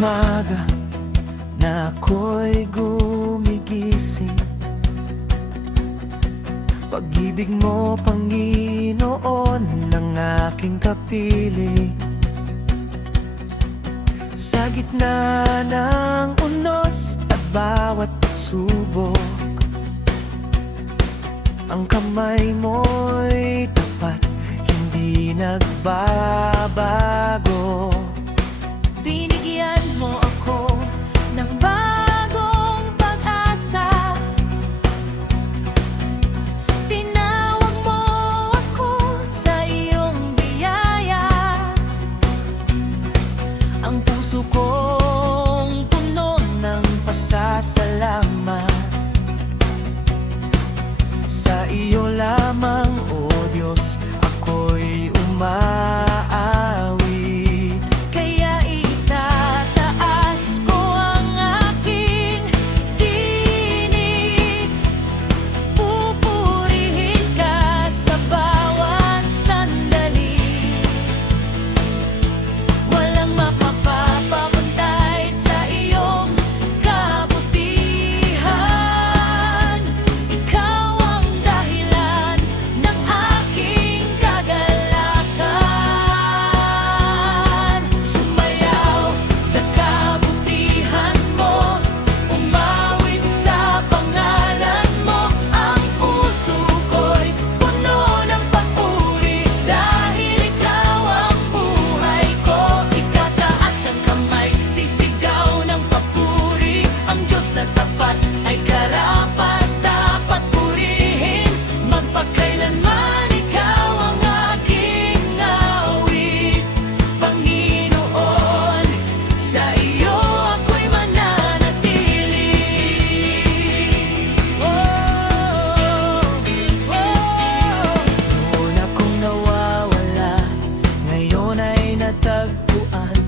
umaga na ako'y gumigising, pag-ibig mo, Panginoon, ng aking kapiling. Sa gitna ng unos at bawat pagsubok, ang kamay mo'y tapat, hindi nagbabago. Binigyan mo ako ng bagong pag-asa. Tinawag mo ako sa iyong biyaya. Ang puso kong puno ng pasasalamat. Sa iyo lamang, O Diyos, ako'y umaawit. Kaya itataas ko ang aking tinig, pupurihin ka sa bawat sandali. Walang mapapapantay sa iyong kabutihan. Ikaw ang dahilan ng aking kagalakan. Sumayaw sa kabutihan mo, umawit sa pangalan mo. Ang puso ko'y puno ng papuri, dahil ikaw ang buhay ko. Ikataas ang kamay, sisigaw ng papuri. Ang Diyos na tapat ay karapat-dapat purihin. Magpakailanman ikaw ang aking awit. Panginoon, sa iyo ako'y mananatili. Noon akong nawawala, ngayon ay natagpuan.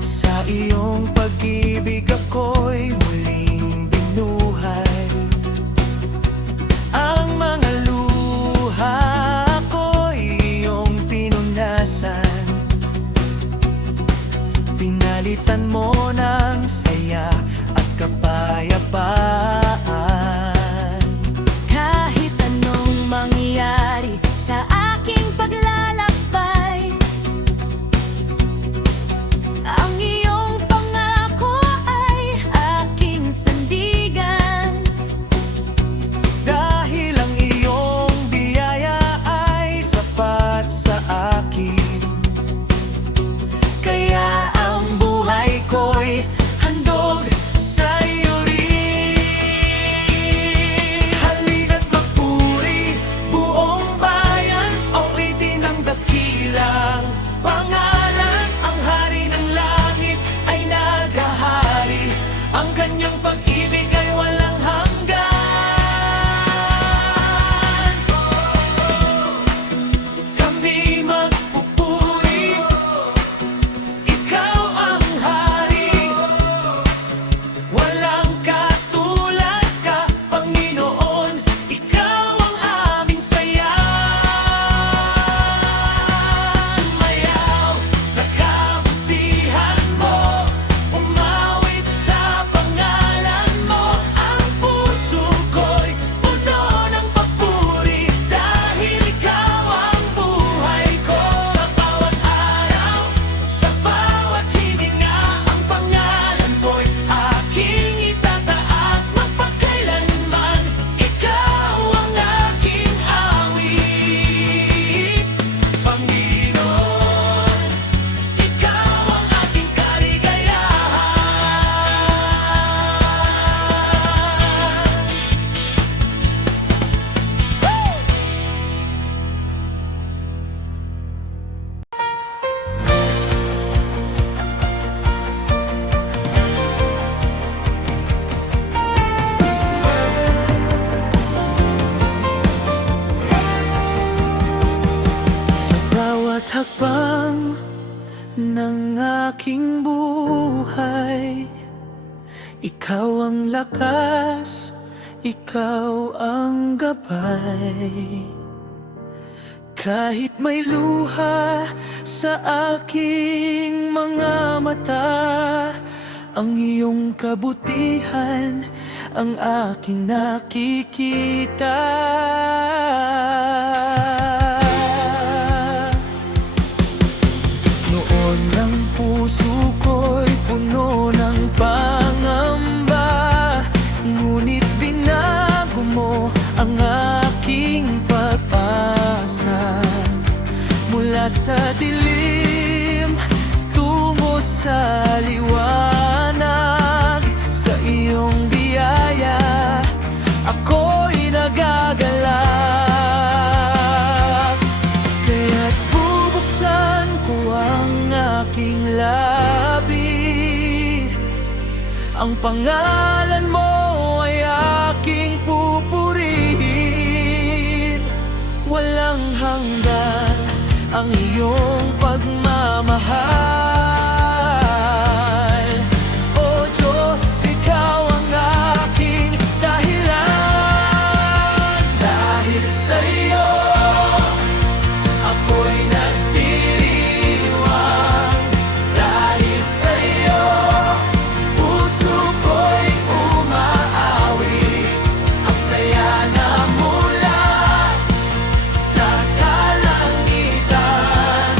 Sa iyong pag-ibig ako'y muling binuhay. Ang mga luha ko'y iyong pinunasan, pinalitan mo ng saya at kapayapaan. Kahit anong mangyari sa aking paglalakbay, ang iyong pangako ay aking sandigan. Dahil ang iyong biyaya ay sapat sa akin, kaya ang buhay ko'y handog sa iyo rin. Halina't magpuri, buong bayan, awitin ang dakilang pangalan. Ang hari ng langit ay naghahari, ang kanyang pag-ibig ay walang hanggan. Kami magpupuri, ikaw ang hari, walang katulad ka, Panginoon, ikaw ang aming saya. Sumayaw sa kabutihan mo, umawit sa pangalan mo. Ang puso ko'y puno ng papuri, dahil ikaw ang buhay ko. Sa bawat araw, sa bawat hininga, ang pangalan mo'y aking itataas. Magpakailanman, ikaw ang aking awit. Panginoon, ikaw ang aking kaligayahan. Sa bawat hakbang ng aking buhay, ikaw ang lakas, ikaw ang gabay. Kahit may luha sa aking mga mata, ang iyong kabutihan ang aking nakikita. Noon ang puso ko'y puno ng pangamba, ngunit binago mo ang aking pag-asa. Mula sa dilim tungo sa liwanag, sa iyong biyaya ako'y nagagalak. Kaya't bubuksan ko ang aking labi, ang pangalan mo ay aking pupurihin. Walang hanggan ang iyong pagmamahal. O Diyos, ikaw ang aking dahilan. Dahil sa'yo ako'y nagdiriwang. Dahil sa'yo puso ko'y umaawit. Ang saya na mula sa kalangitan,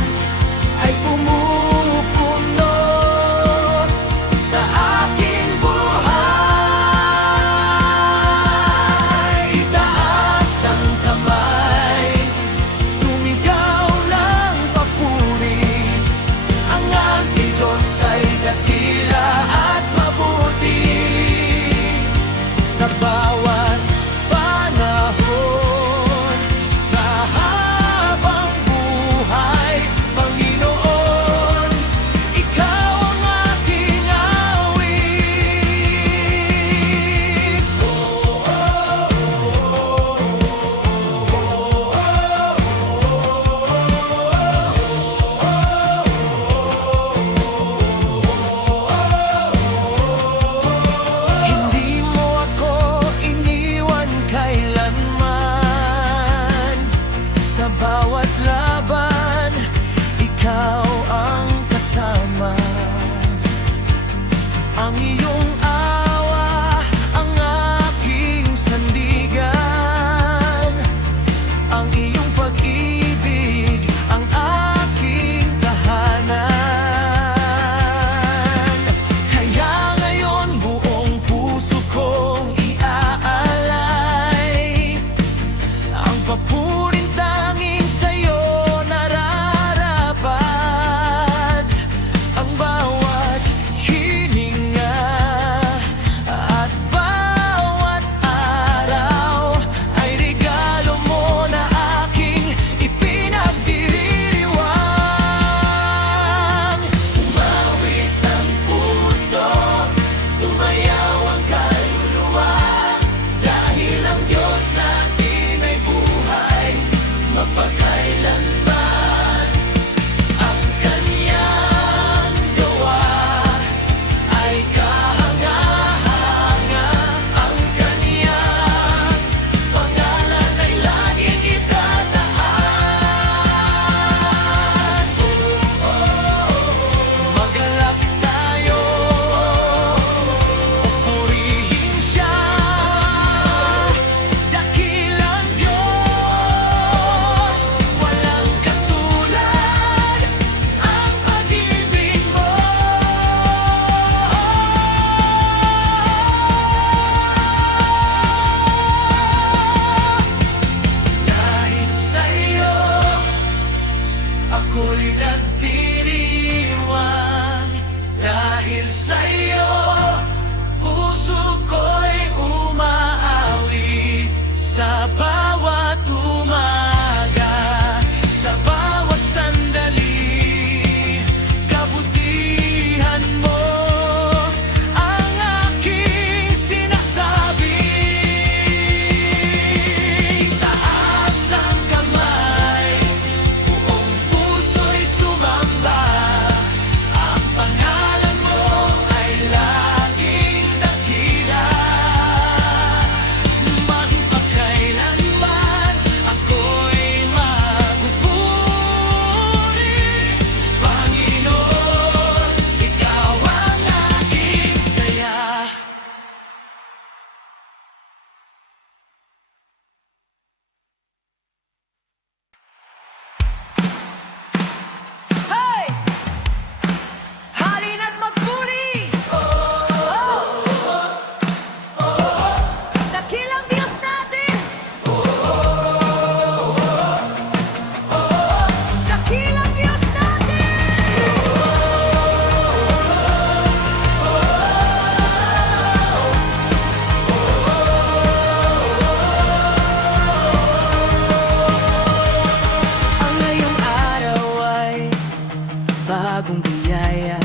biyaya,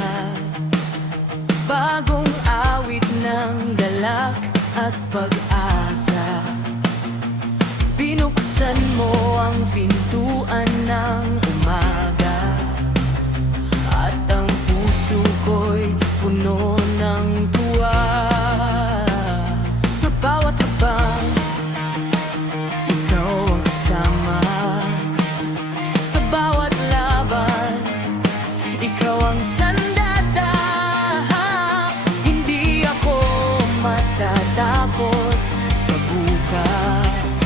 bagong awit ng galak at pag-asa. Binuksan mo ang pintuan ng umaga, at ang puso ko'y puno ng tuwa. Sa bawat habang ikaw ang kasama, sa bawat laban ikaw ang sandata. Hindi ako matatakot sa bukas,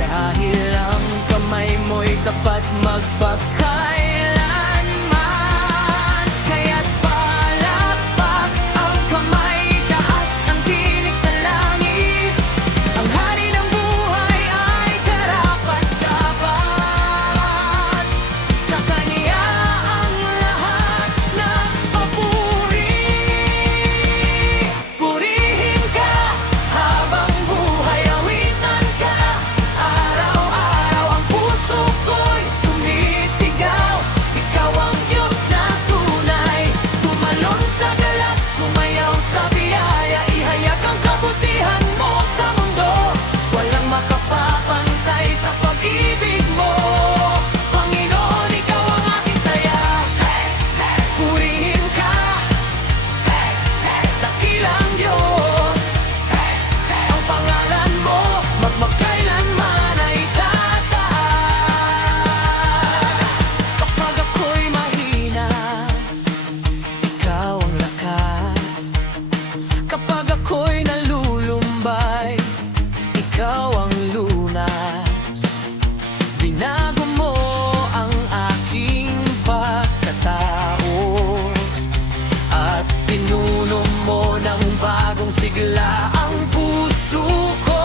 dahil ang kamay mo'y tapat magpakailanman. Kaya't palakpak ang kamay, taas ang tinig sa langit. Ang hari ng buhay ay karapat-dapat, sa kanya ang lahat ng papuri. Purihin ka habang buhay, awitan ka araw-araw. Ang puso ko'y sumisigaw, ikaw ang Diyos na tunay. Tumalon sa galak, sumayaw sa biyaya, ihayag ang kabutihan mo sa mundo. Walang makapapantay sa pag-ibig mo, Panginoon, ikaw ang aking saya. Purihin ka, dakilang Diyos. Ang pangalan mo magmakailanman ay tataas. Kapag ako'y mahina, ikaw ang lakas. Kapag ako'y nalulumbay, ikaw ang lunas. Binago mo ang aking pagkatao, at pinuno mo ng bagong sigla ang puso ko.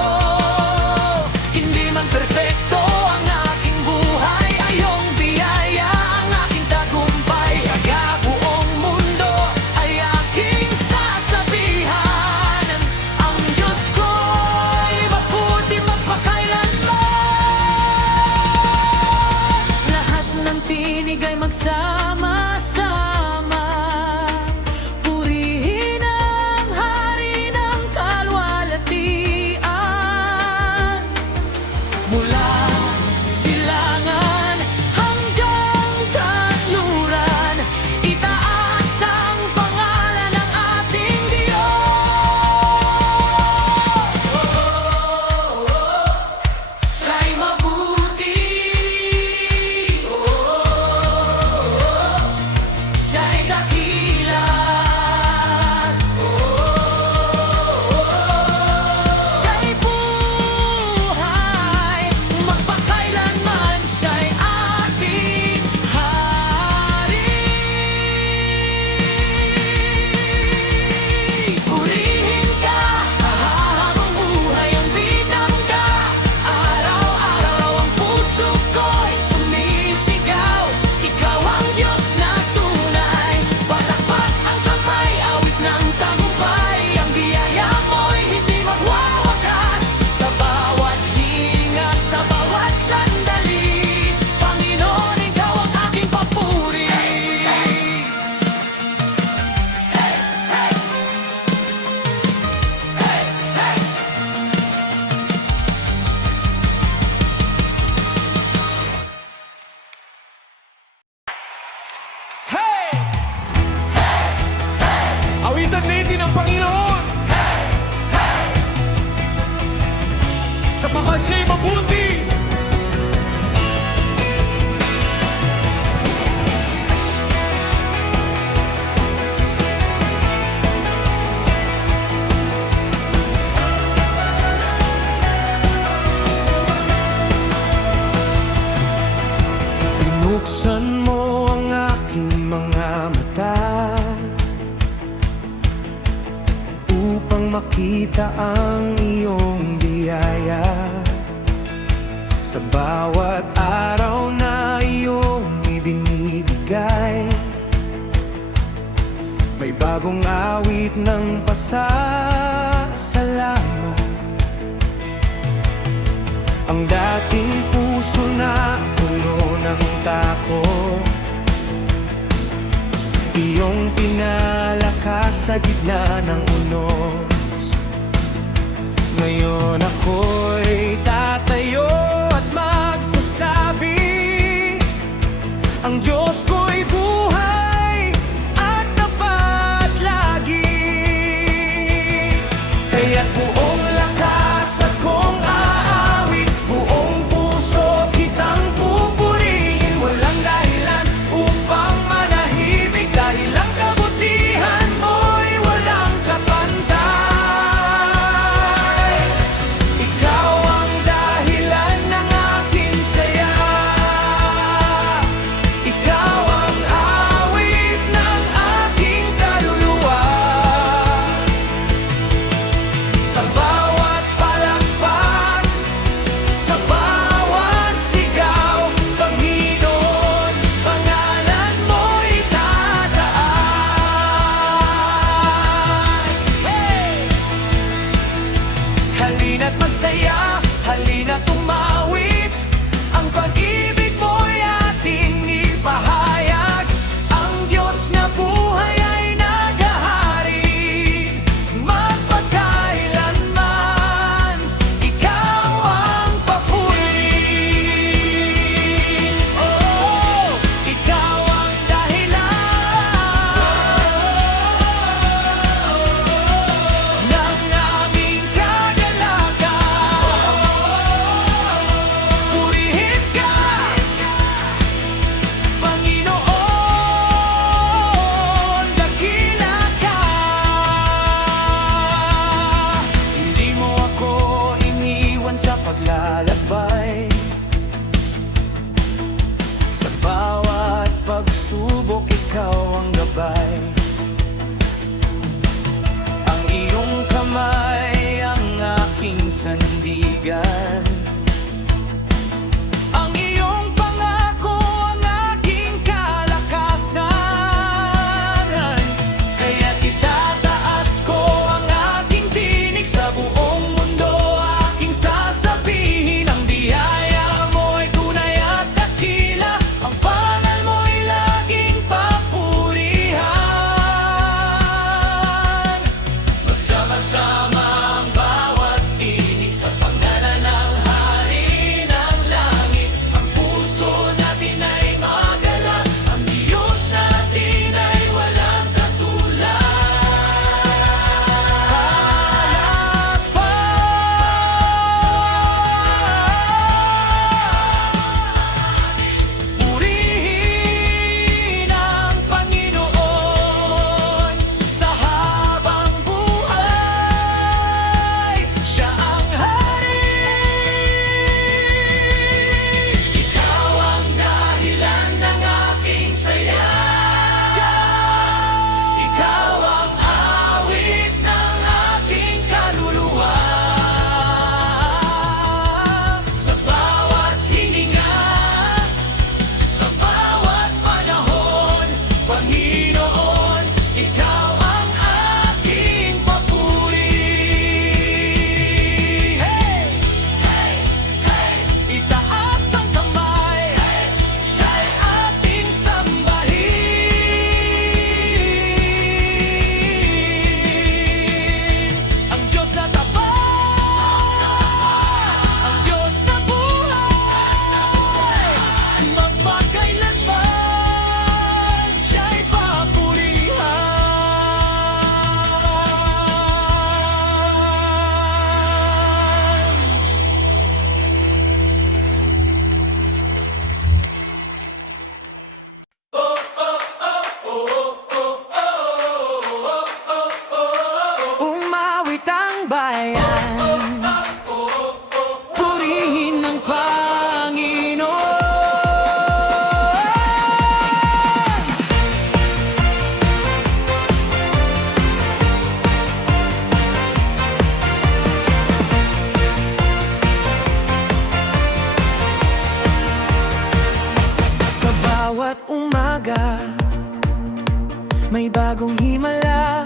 Hindi man perpekto ang aking buhay, ay iyong biyaya ang aking tagumpay. Kaya buong mundo ay aking sasabihan, ang Diyos ko'y mabuti magpakailanman. Lahat ng tinig ay magsama-sama, purihin ang hari ng kalwalatian. Mula silangan hanggang kanluran, itaas ang pangalan ng ating Diyos. Siya'y mabuti, siya'y dakila, siya'y buhay magpakailanman, siya'y ating hari. Purihin ka habang buhay, ang bidang ka araw-araw. Ang puso ko'y sumisigaw, ikaw ang Diyos na tunay. Palakpak ang kamay, awit ng tagumpay. Ang biyaya mo'y hindi magwawakas, sa bawat hininga, sa bawat sandali. Panginoon, ikaw ang aking papuri. Hey! Awitan natin ang Panginoon, sapagkat siya'y mabuti. Binuksan mo ang aking mga mata, upang makita ang iyong biyaya. Sa bawat araw na iyong ibinibigay, may bagong awit ng pasasalamat. Ang dating puso na puno ng takot, iyong pinalakas sa gitna ng unos. Ngayon ako'y tatayo at magsasabi, ang Diyos ko'y buhay at tapat lagi. Kaya't buong lakas akong aawit, buong puso kitang pupurihin. Walang dahilan upang manahimik, dahil ang kabutihan mo'y walang kapantay. Ikaw ang dahilan ng aking saya, ikaw ang awit ng aking kaluluwa. Sa bawat palakpak, sa bawat sigaw, Panginoon, pangalan mo'y tataas. Hey! Halina't magsaya, halina't tumawid, ang pag-ibig mo'y ating ipahayag. Ang Diyos na buhay ay naghahari magpagkailanman, ikaw ang papuri. Oh, ikaw ang dahilan ng aming kagalakan. Purihin ka, Panginoon, dakila ka. Hindi mo ako iniwan sa paglalakbay, sa bawat pagsubok ikaw ang gabay. Ang iyong kamay ang aking sandigan, ang iyong pangako ang aking kalakasan. Kaya't itataas ko ang aking tinig, sa buong mundo aking sasabihin, ang biyaya mo'y tunay at dakila, ang pangalan mo'y laging papurihan. Magsama-sama ang bawat tinig sa pangalan ng Hari ng Langit. Ang puso natin ay magalak, ang Diyos natin ay walang katulad. Purihin ang Panginoon sa habang buhay, siya ang Hari. Ikaw ang dahilan ng aking saya, ikaw ang awit ng aking kaluluwa. Sa bawat hininga, sa bawat panahon, Panginoon, ikaw ang aking papuri. Hey! Hey! Hey! Itaas ang kamay, siya'y ating sambahin. Ang Diyos na tapat, ang Diyos na buhay, magpakailanman siya'y papurihan. Umawit ang bayan, purihin ng Panginoon. Sa bawat umaga, may bagong himala,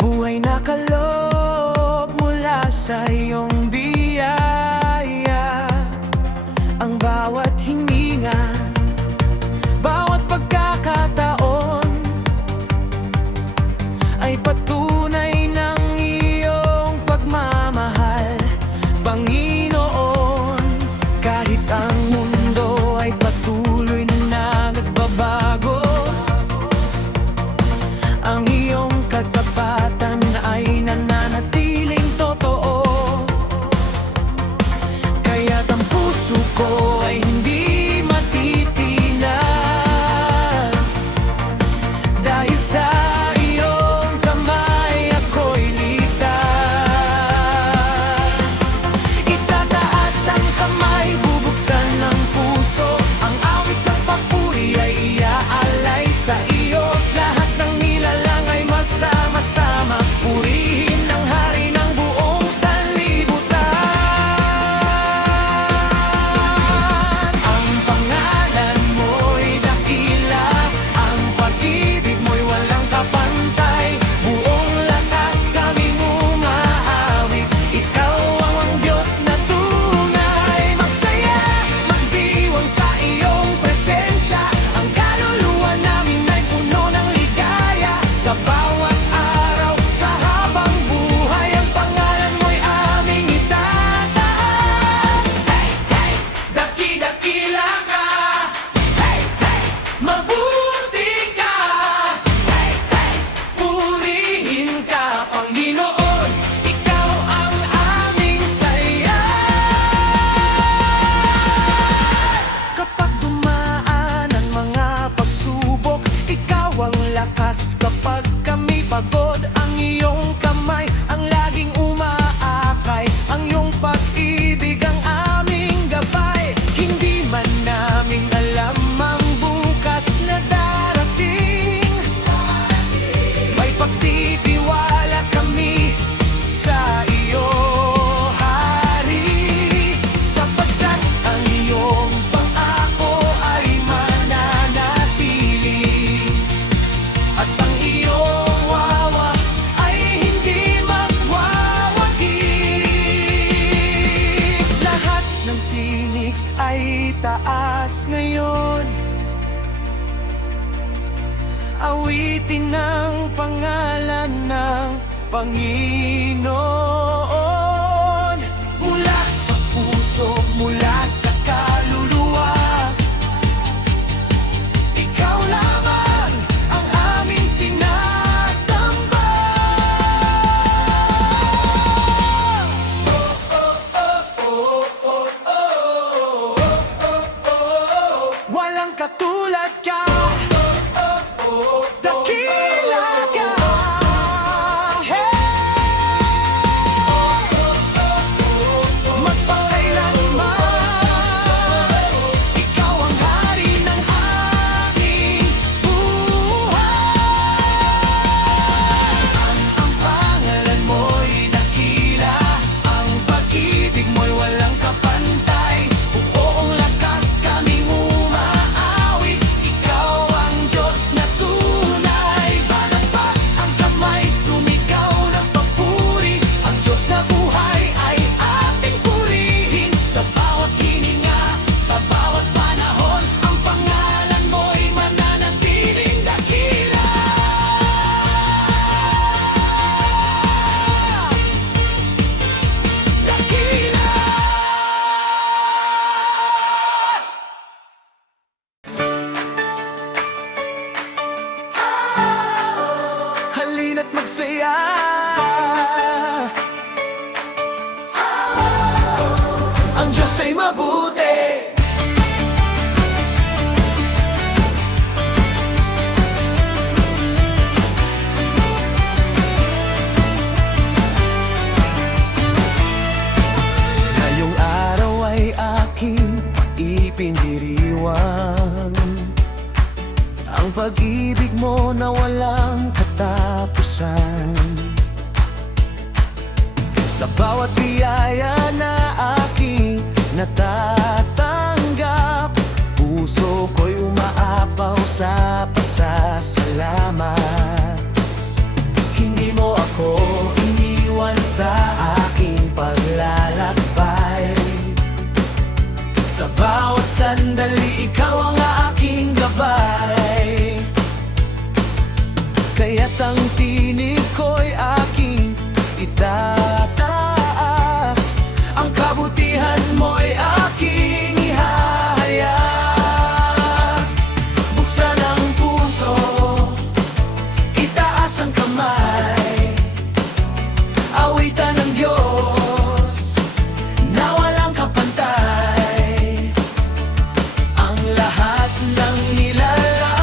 buhay na kaloob mula sa iyong biyaya. Ang bawat hininga, bawat pagkakataon lakas kapag kami pagod. Ang iyong kamay ang laging umaakay. Ang iyong pag-ibig ang aming gabay. Hindi man namin alam ang bukas na darating. May pagtitiwala kami sa iyo, Hari, sapagkat ang iyong pangako ay mananatili. At ang iyong wawa ay hindi magwawagi. Lahat ng tinig ay taas ngayon. Awitin ang pangalan ng Panginoon. Mula sa puso, mula sa kaluluwa, ikaw lamang ang aming sinasamba. Walang katulad ka, dakila ka. Magpakailanman, ikaw ang hari ng aming buhay. Ang pangalan mo'y dakila, ang pag-ibig mo'y walang kapantay. Buong lakas kaming umaawit, ikaw ang Diyos na tunay. Balakpak ang kamay, sumigaw ng papuri. Ang Diyos na buhay ay ating purihin. Sa bawat hininga, sa bawat panahon, ang pangalan mo'y mananatiling dakila. Dakila. Halina't magsaya. Ang Diyos ay mabuti. Ngayong araw ay aking ipiniriwan ang pag-ibig mo na walang katapusan. Sa bawat biyaya na aking natatanggap, puso ko'y umaapaw sa pasasalamat. Hindi mo ako iniwan sa aking paglalakbay. Sa bawat sandali, ikaw ang aking gabay. Kaya't ang tinig ko'y aking itataas. Ang kabutihan mo'y aking ihahayag. Buksan ang puso, itaas ang kamay. Awitan ng Diyos na walang kapantay. Ang lahat ng nilalang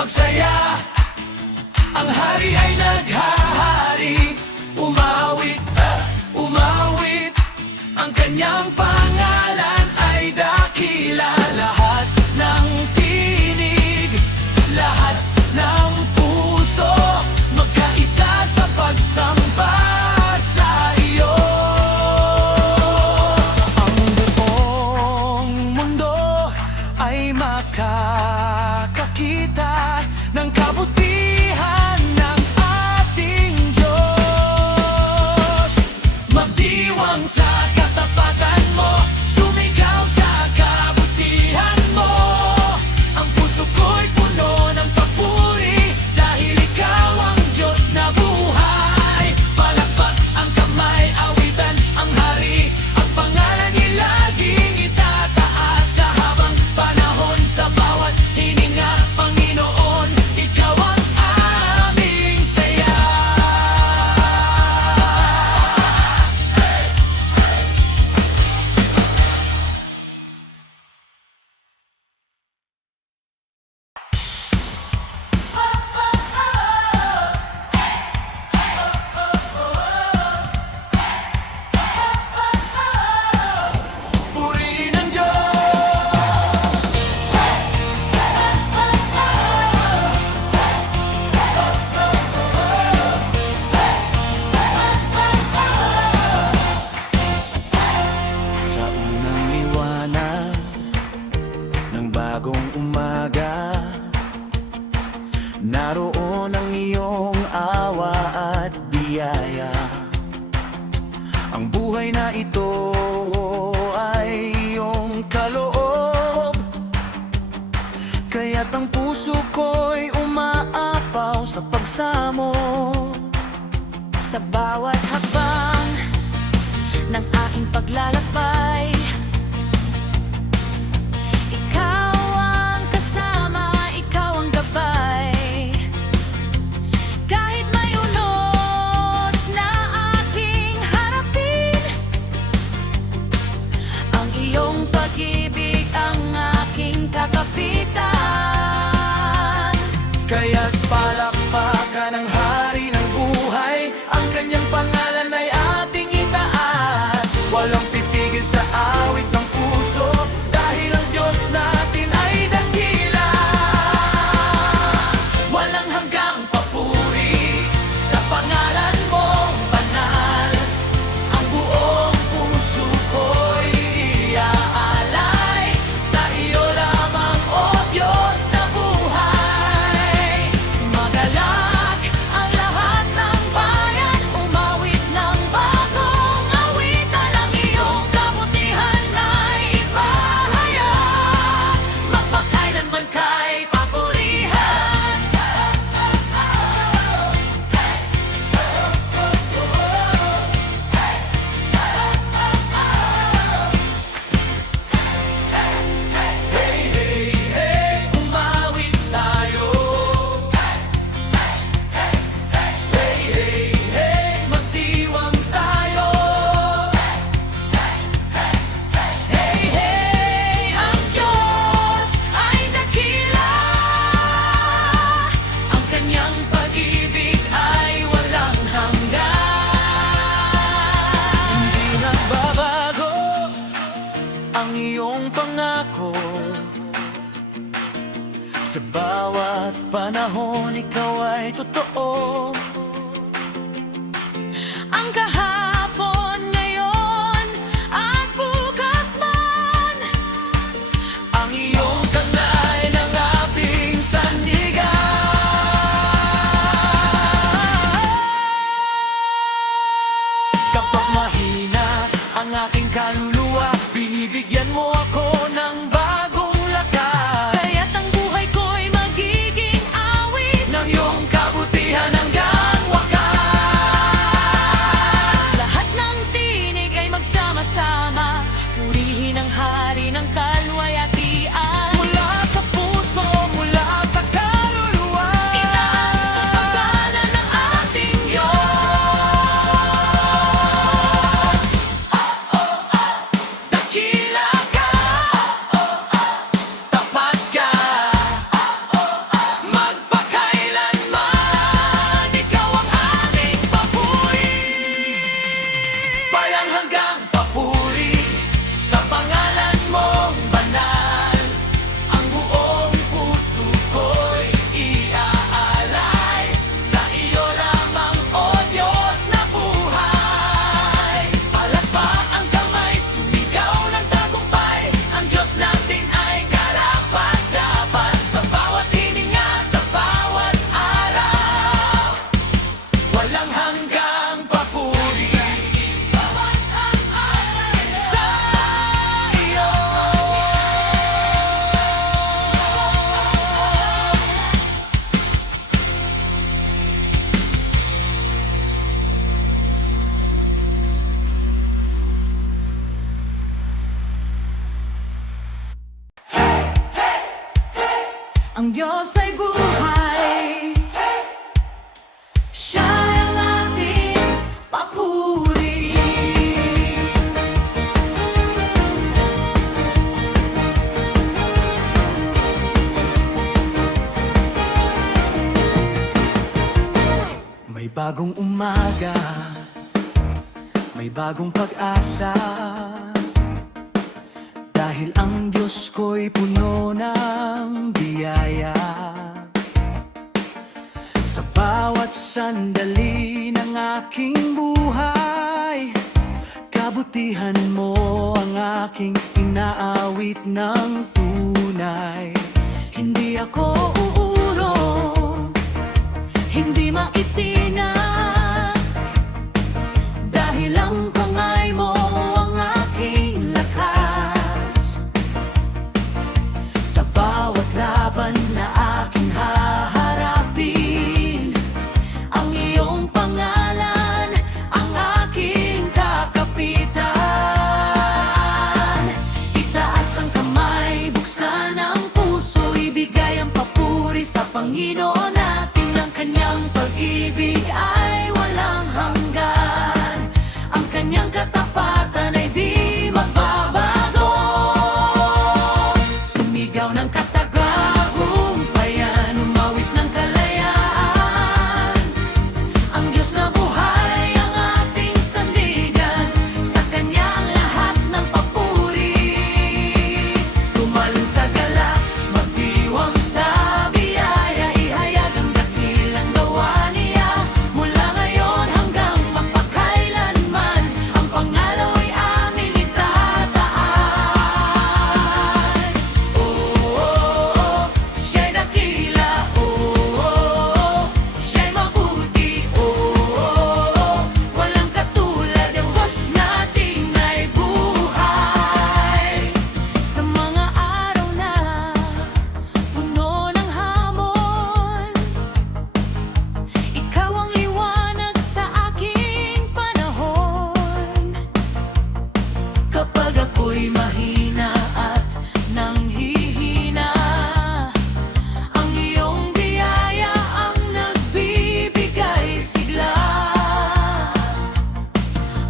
magsaya. Ang hari ay naghahari, umawit, umawit. Ang kanyang pangalan ay dakila. Lahat ng tinig, lahat ng puso, magkaisa sa pagsamba sa iyo. Ang buong mundo ay makakakita ng kabutihan ng ating Diyos. Magdiwang sa katapatan mo, sumigaw sa kabutihan mo. Ang puso ko'y puno ng papuri, dahil ikaw ang Diyos na buhay. Palakpak ang kamay, awitan ang hari, ang pangalan niya laging itataas. Sa habang panahon, sa bawat hininga, Panginoon, ikaw ang aming saya. Purihin ang Diyos. Sa unang liwanag ng bagong umaga, naroon ang iyong awa at biyaya. Ang buhay na ito ay iyong kaloob, kaya't ang puso ko'y umaapaw sa pagsamo. Sa bawat hakbang ng aking paglalakbay, ikaw ang kasama, ikaw ang gabay. Kahit may unos na aking harapin, ang iyong pag-ibig ang aking kakapitan. Kaya't palakpakan ang hari ng buhay, ang kanyang pangalan ay ating itaas. Walang pipigil sa awit ng puso, dahil ang Diyos natin ay dakila. Walang hanggang papuri sa pangalan mong banal. Ang buong puso ko'y iaalay sa iyo lamang, O Diyos na buhay. Magalak ang lahat ng bayan, umawit ng bagong awitan. Ang iyong kabutihan ay ipahayag, magpakailanman kay papurihan. Hey, hey, hey, umawit tayo. Hey, hey, hey, magdiwang tayo. Hey, hey, ang Diyos ay dakila. Ang kanyang pag-ibig ay walang hanggan. Hindi nagbabago ang iyong pangako. Sa bawat panahon, ikaw ay totoo. Ang kahapon, ngayon, at bukas man, Ang iyong kanay ng ating sandigan. Kapag mahina ang aking kaluluwa, binibigyan mo ako ng bagong lakas. kaya't ang buhay ko'y magiging awit Ng iyong kabutihan hanggang wakas. Ang Diyos ay buhay. Siya ang ating papuri. May bagong umaga, may bagong pag-asa, dahil ang Diyos ko'y puno ng biyaya. Sa bawat sandali ng aking buhay, kabutihan mo ang aking inaawit ng tunay. Hindi ako uurong, hindi maitina, dahil ang pangay mo ang aking lakas. Sa bawat laban na aking haharapin, ang iyong pangalan ang aking kakapitan. Itaas ang kamay, buksan ang puso, ibigay ang papuri sa Panginoon natin. Ang kanyang pag-ibig ay walang hanggan, ang kanyang katapatan ay di magbabago. Sumigaw ng katagumpayan, umawit ng kalayaan. Ang Diyos na buhay ang ating sandigan, sa kanyang lahat ng papuri. Tumalon sa galak, magdiwang sa biyaya, ihayag ang dakilang gawa niya. Mula ngayon hanggang magpakailanman, ang pangalaw ay aming itataas. Oh, siya'y dakila, siya'y mabuti, walang katulad, ang Diyos nating ay buhay. Sa mga araw na puno ng hamon, ikaw ang liwanag sa aking panahon. Kapag ako'y mahina at nanghihina, ang iyong biyaya ang nagbibigay sigla.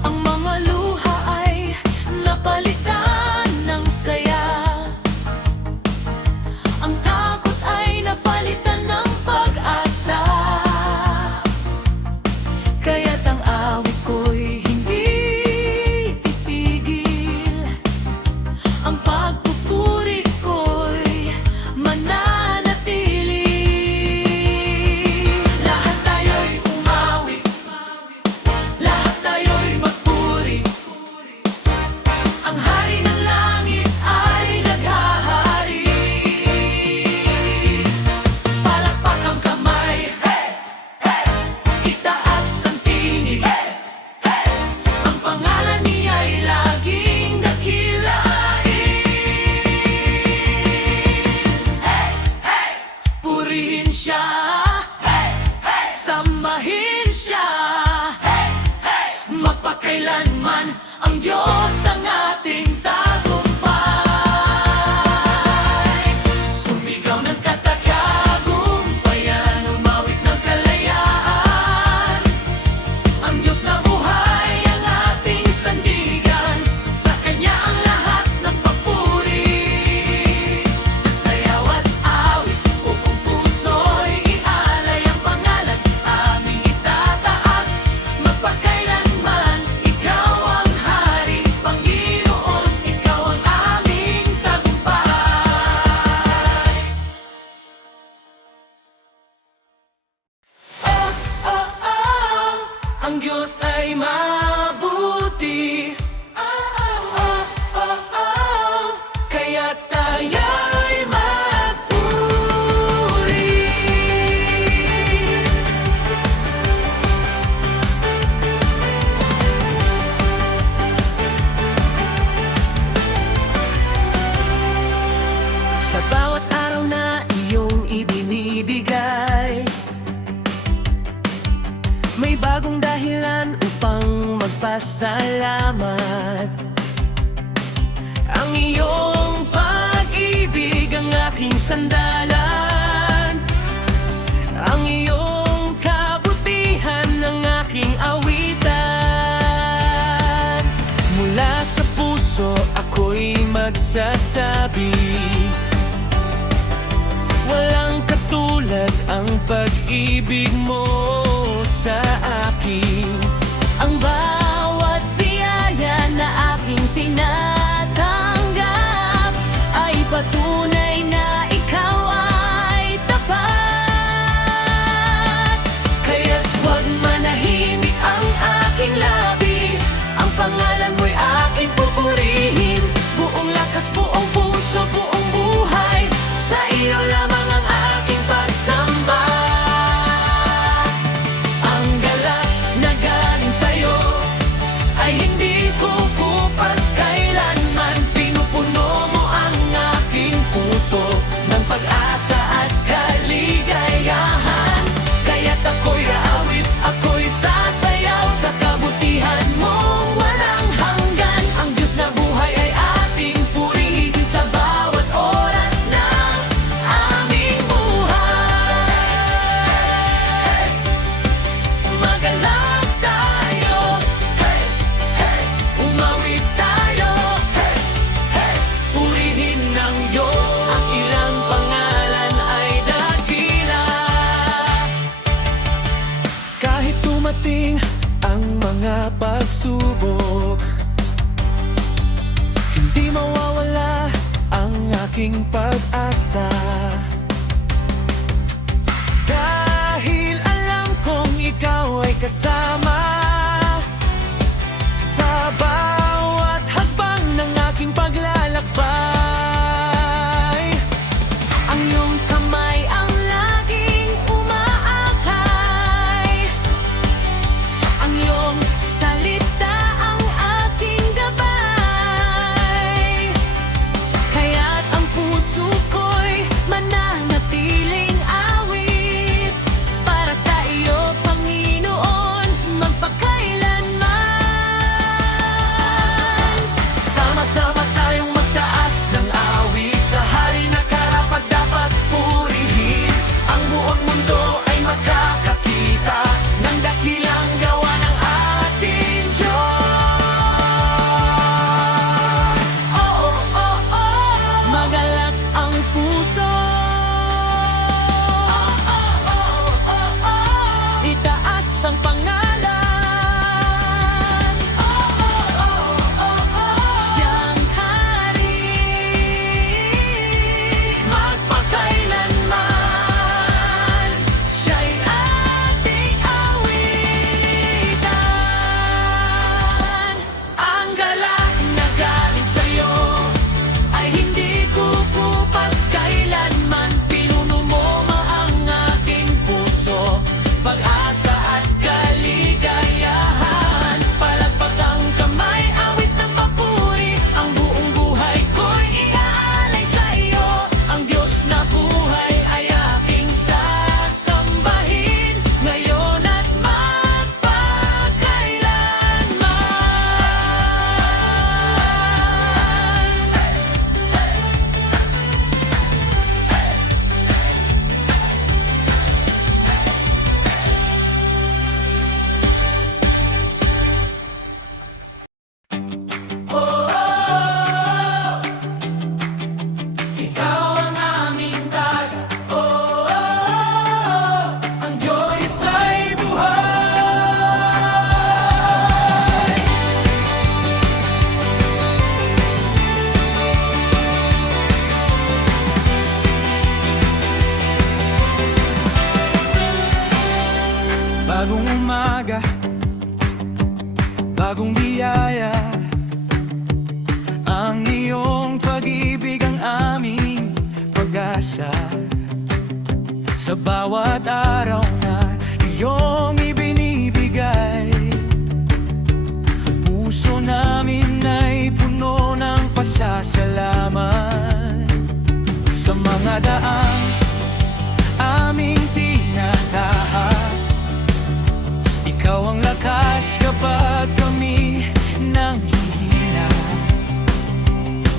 Ang mga luha ay napalitan ng saya, ang takot ay napalitan ng pag-asa. Kaya't ang awit ko'y hindi titigil, ang pagpupuri ko'y mananatili. Lahat tayo'y umawit, lahat tayo'y magpuri. Ang hari ng langit ay naghahari. Palakpak ang kamay, itaas ang tinig, ang pangalan niya ay laging dakilain. Purihin siya, samahin siya, magpakailanman ang Diyos ang ating tagumpay. Sumigaw ng katagagumpayan, umawit ng kalayaan. Ang Diyos na buhay ang ating sandigan, sa kanya ang lahat ng papuri. Sa sayaw at awit, buong puso'y ialay ang pangalan aming itataas. Magpakailanman, ikaw ang hari, Panginoon, ikaw ang aming tagumpay. Oh, oh, oh, ang Diyos ay mabuti. Oh, oh, oh, oh, kaya tayo'y magpuri. Sa bawat araw na iyong ibinibigay, may bagong dahilan upang magpasalamat. Ang iyong pag-ibig ang aking sandalan. iyong kabutihan ng aking awitan. Mula sa puso ako'y magsasabi, walang katulad ang pag-ibig mo sa akin. Ang bawat biyaya na aking tinatanggap ay patunay na ikaw ay tapat. Kaya't huwag manahimik ang aking labi, ang pangalan mo'y aking pupurihin. Buong lakas, buong puso, buong buhay, sa iyo lamang ang aking pagsamba. Ang galak na galing sa'yo ay hindi kukupas kailanman. Pinupuno mo ang aking puso ng pag-asa at kaligayahan. Kaya't ako'y aawit, ako'y sasayaw sa kabutihan mo walang hanggan. Ang Diyos na buhay ay ating purihin sa bawat oras ng aming buhay. Magalak tayo, umawit tayo, purihin ng iyong ang ilang pangalan ay dakila. Kahit dumating ang mga pagsubok, hindi mawawala ang aking pag-asa. Dahil alam kong ikaw ay kasama sa bawat hakbang ng aking paglalakbay. Ang iyong kamay ang laging umaakay, ang iyong salita ang aking gabay. Kaya't ang puso ko'y mananatiling awit para sa iyo, Panginoon, magpakailanman. Sama-sama tayong magtaas ng awit sa hari na karapat-dapat purihin. Ang buong mundo ay makakakita ng dakilang gawa ng ating Diyos. Oh, oh, oh, magalak ang puso. Itaas ang pangalan. Siyang hari, magpakailanman. Siya'y ating awitan. Ang galak na galing sa'yo ay hindi kukupas kailanman. Pinuno mo ang aking puso, pag-asa at kaligayahan. Palagpak ang kamay, awit ng papuri, ang buong buhay ko'y iaalay sa iyo. Ang Diyos na buhay ay aking sasambahin, ngayon at magpakailanman. Ikaw ang aming dagat, ang Diyos ay buhay. Bagong umaga, bagong biyaya, ang iyong pag-ibig ang aming pag-asa. Sa bawat araw na iyong ibinibigay, puso namin ay puno ng pasasalamat. Sa mga daang aming tinatahak, ikaw ang lakas kapag kami nanghihina.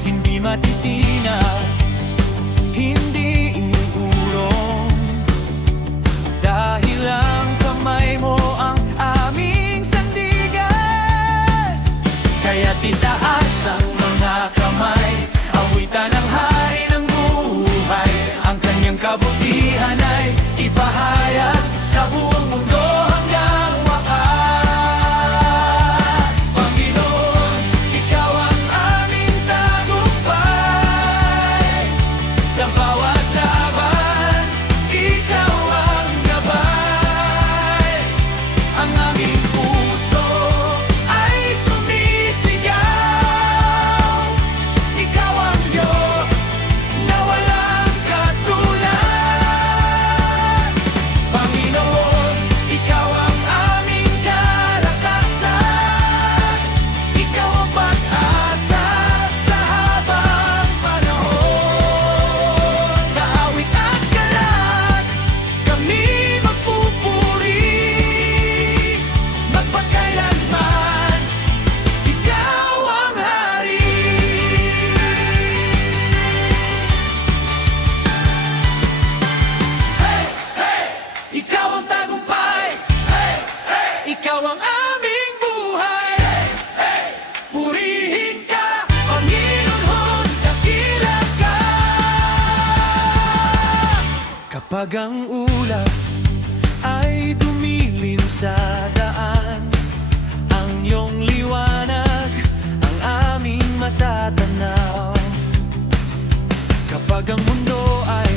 Hindi matitinag, hindi iurong, Kapag ang ulap ay dumilim sa daan, ang iyong liwanag ang aming matatanaw. Kapag ang mundo ay